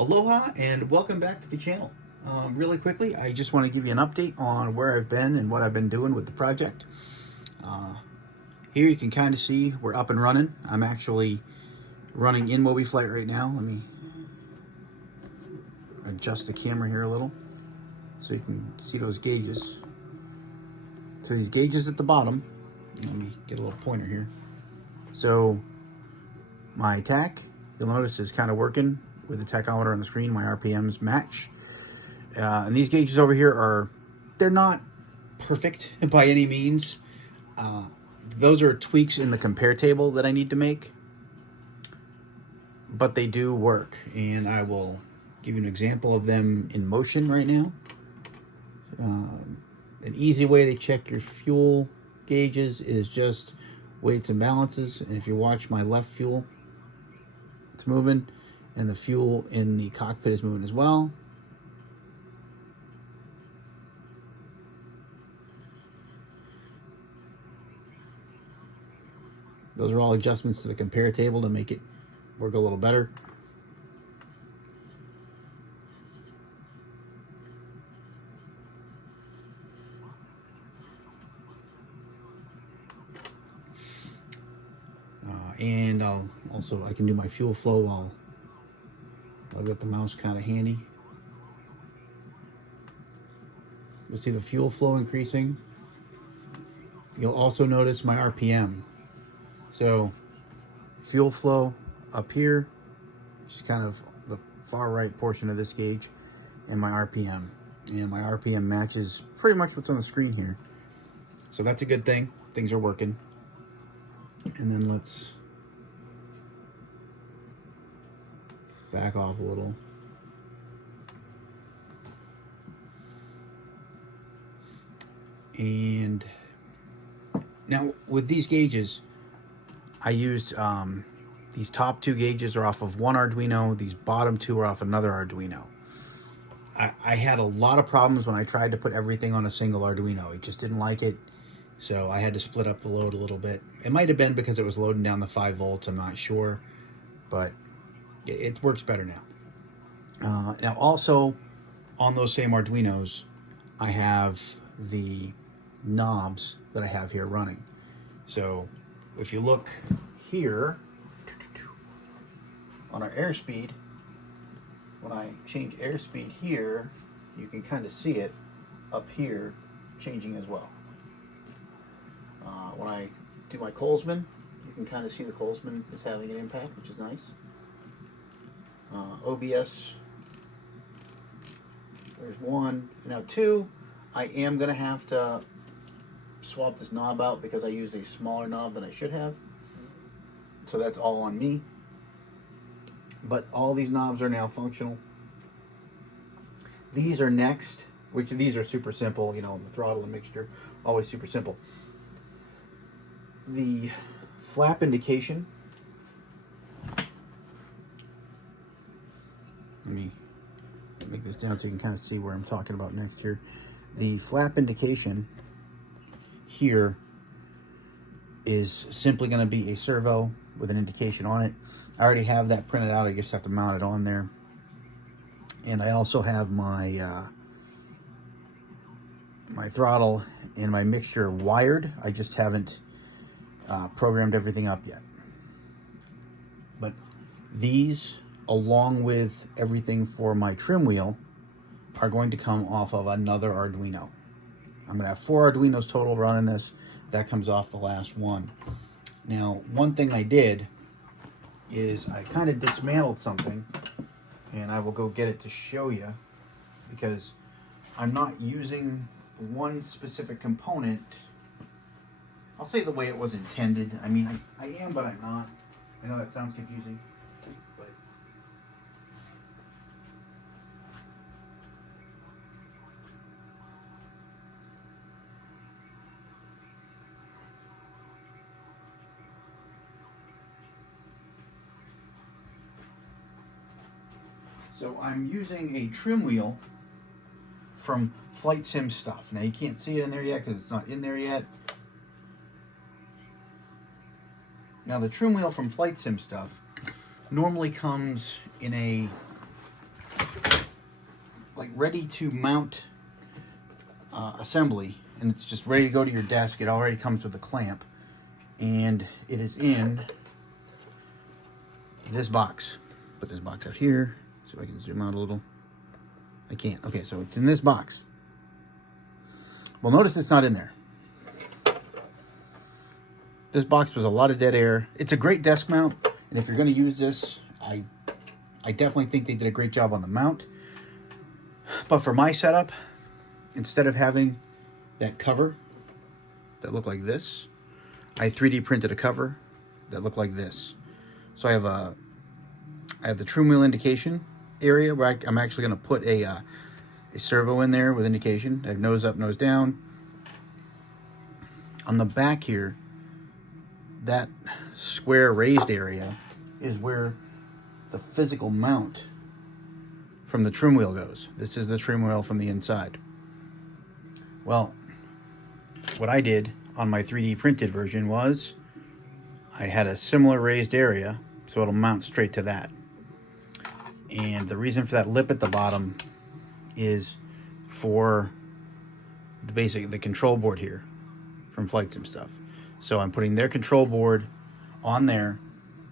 Aloha and welcome back to the channel. Really quickly, I just want to give you an update on where I've been and what I've been doing with the project. Here you can kind of see we're up and running. I'm actually running in MobiFlight right now. Let me adjust the camera here a little so you can see those gauges. So these gauges at the bottom, let me get a little pointer here. So my TAC, you'll notice, is kind of working with the tachometer on the screen. My RPMs match. And these gauges over here they're not perfect by any means. Those are tweaks in the compare table that I need to make, but they do work, and I will give you an example of them in motion right now. An easy way to check your fuel gauges is just weights and balances, and if you watch my left fuel, it's moving, and the fuel in the cockpit is moving as well. Those are all adjustments to the compare table to make it work a little better. And I can do my fuel flow while I've got the mouse kind of handy. You'll see the fuel flow increasing. You'll also notice my RPM. So fuel flow up here, just kind of the far right portion of this gauge, and my RPM. And my RPM matches pretty much what's on the screen here. So that's a good thing. Things are working. And then let's back off a little. And now with these gauges, I used these top two gauges are off of one Arduino. These bottom two are off another Arduino. I had a lot of problems when I tried to put everything on a single Arduino. It just didn't like it. So I had to split up the load a little bit. It might have been because it was loading down the 5 volts. I'm not sure. But it works better now. Now also on those same Arduinos, I have the knobs that I have here running. So if you look here on our airspeed, when I change airspeed here, you can kind of see it up here changing as well. When I do my Colesman, you can kind of see the Colesman is having an impact, which is nice. OBS, there's 1. Now 2, I am going to have to swap this knob out because I used a smaller knob than I should have. So that's all on me. But all these knobs are now functional. These are next, which these are super simple, you know, the throttle and mixture, always super simple. The flap indication, let me make this down so you can kind of see where I'm talking about next here. The flap indication here is simply going to be a servo with an indication on it. I already have that printed out. I just have to mount it on there. And I also have my my throttle and my mixture wired. I just haven't programmed everything up yet. But these, along with everything for my trim wheel, are going to come off of another Arduino. I'm going to have 4 Arduinos total running this. That comes off the last one. Now, one thing I did is I kind of dismantled something, and I will go get it to show you, because I'm not using one specific component. I'll say the way it was intended. I mean, I am, but I'm not. I know that sounds confusing, but so I'm using a trim wheel from Flight Sim Stuff. Now you can't see it in there yet because it's not in there yet. Now the trim wheel from Flight Sim Stuff normally comes in a like ready to mount assembly, and it's just ready to go to your desk. It already comes with a clamp, and it is in this box. Put this box out here so I can zoom out a little. I can't. Okay, so it's in this box. Well, notice it's not in there. This box was a lot of dead air. It's a great desk mount, and if you're going to use this, I definitely think they did a great job on the mount. But for my setup, instead of having that cover that looked like this, I 3D printed a cover that looked like this. So I have the trim wheel indication area where I'm actually going to put a servo in there with indication. I have nose up, nose down. On the back here, that square raised area is where the physical mount from the trim wheel goes. This is the trim wheel from the inside. Well, what I did on my 3D printed version was I had a similar raised area, so it'll mount straight to that. And the reason for that lip at the bottom is for the control board here from Flight Sim stuff. So I'm putting their control board on there,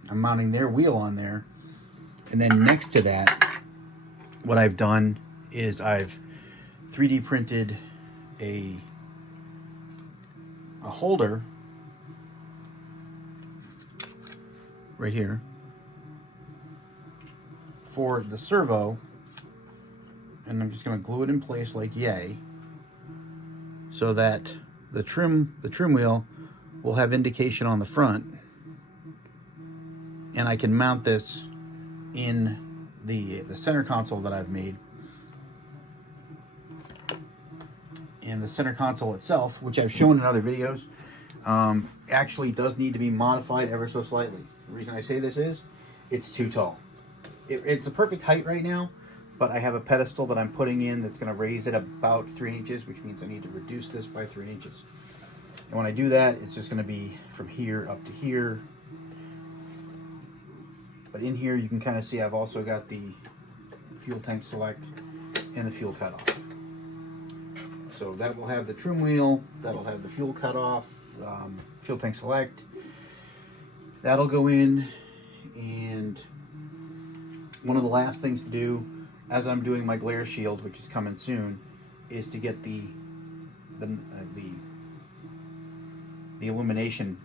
I'm mounting their wheel on there, and then next to that, what I've done is I've 3D printed a holder right here for the servo, and I'm just going to glue it in place like yay, so that the trim wheel will have indication on the front, and I can mount this in the center console that I've made. And the center console itself, which I've shown in other videos, actually does need to be modified ever so slightly. The reason I say this is it's too tall. It's the perfect height right now, but I have a pedestal that I'm putting in that's going to raise it about 3 inches, which means I need to reduce this by 3 inches. And when I do that, it's just going to be from here up to here. But in here, you can kind of see I've also got the fuel tank select and the fuel cutoff. So that will have the trim wheel, that'll have the fuel cutoff, fuel tank select. That'll go in, and one of the last things to do as I'm doing my glare shield, which is coming soon, is to get the illumination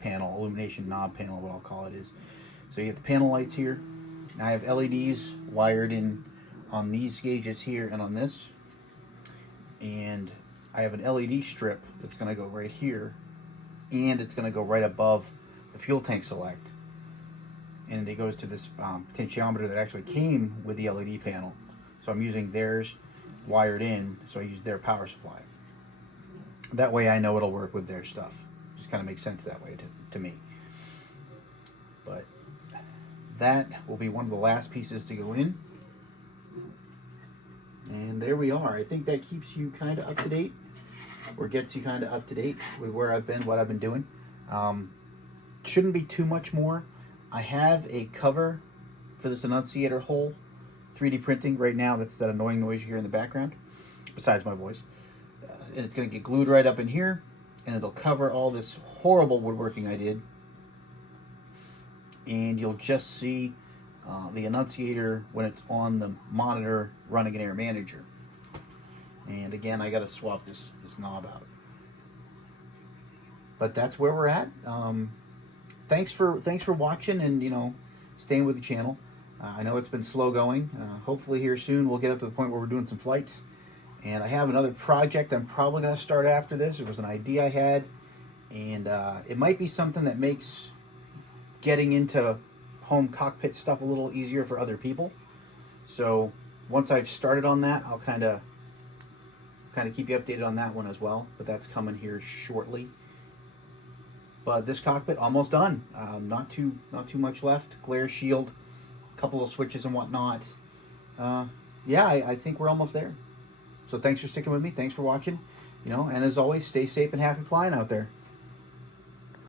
panel, illumination knob panel, what I'll call it is. So you get the panel lights here. Now I have LEDs wired in on these gauges here and on this. And I have an LED strip that's going to go right here, and it's going to go right above the fuel tank select. And it goes to this potentiometer that actually came with the LED panel. So I'm using theirs wired in, so I use their power supply. That way I know it'll work with their stuff. Just kind of makes sense that way to me. But that will be one of the last pieces to go in. And there we are. I think that keeps you kind of up to date, or gets you kind of up to date with where I've been, what I've been doing. Shouldn't be too much more. I have a cover for this annunciator hole 3D printing right now. That's that annoying noise you hear in the background, besides my voice. And it's going to get glued right up in here, and it'll cover all this horrible woodworking I did. And you'll just see the annunciator when it's on the monitor running an Air Manager. And again, I got to swap this knob out. But that's where we're at. Thanks for watching and staying with the channel. I know it's been slow going. Hopefully here soon we'll get up to the point where we're doing some flights. And I have another project I'm probably going to start after this. It was an idea I had, and it might be something that makes getting into home cockpit stuff a little easier for other people. So once I've started on that, I'll kind of keep you updated on that one as well. But that's coming here shortly. But this cockpit almost done. Not too much left. Glare shield, a couple of switches and whatnot. Yeah, I think we're almost there. So thanks for sticking with me. Thanks for watching. And as always, stay safe and happy flying out there.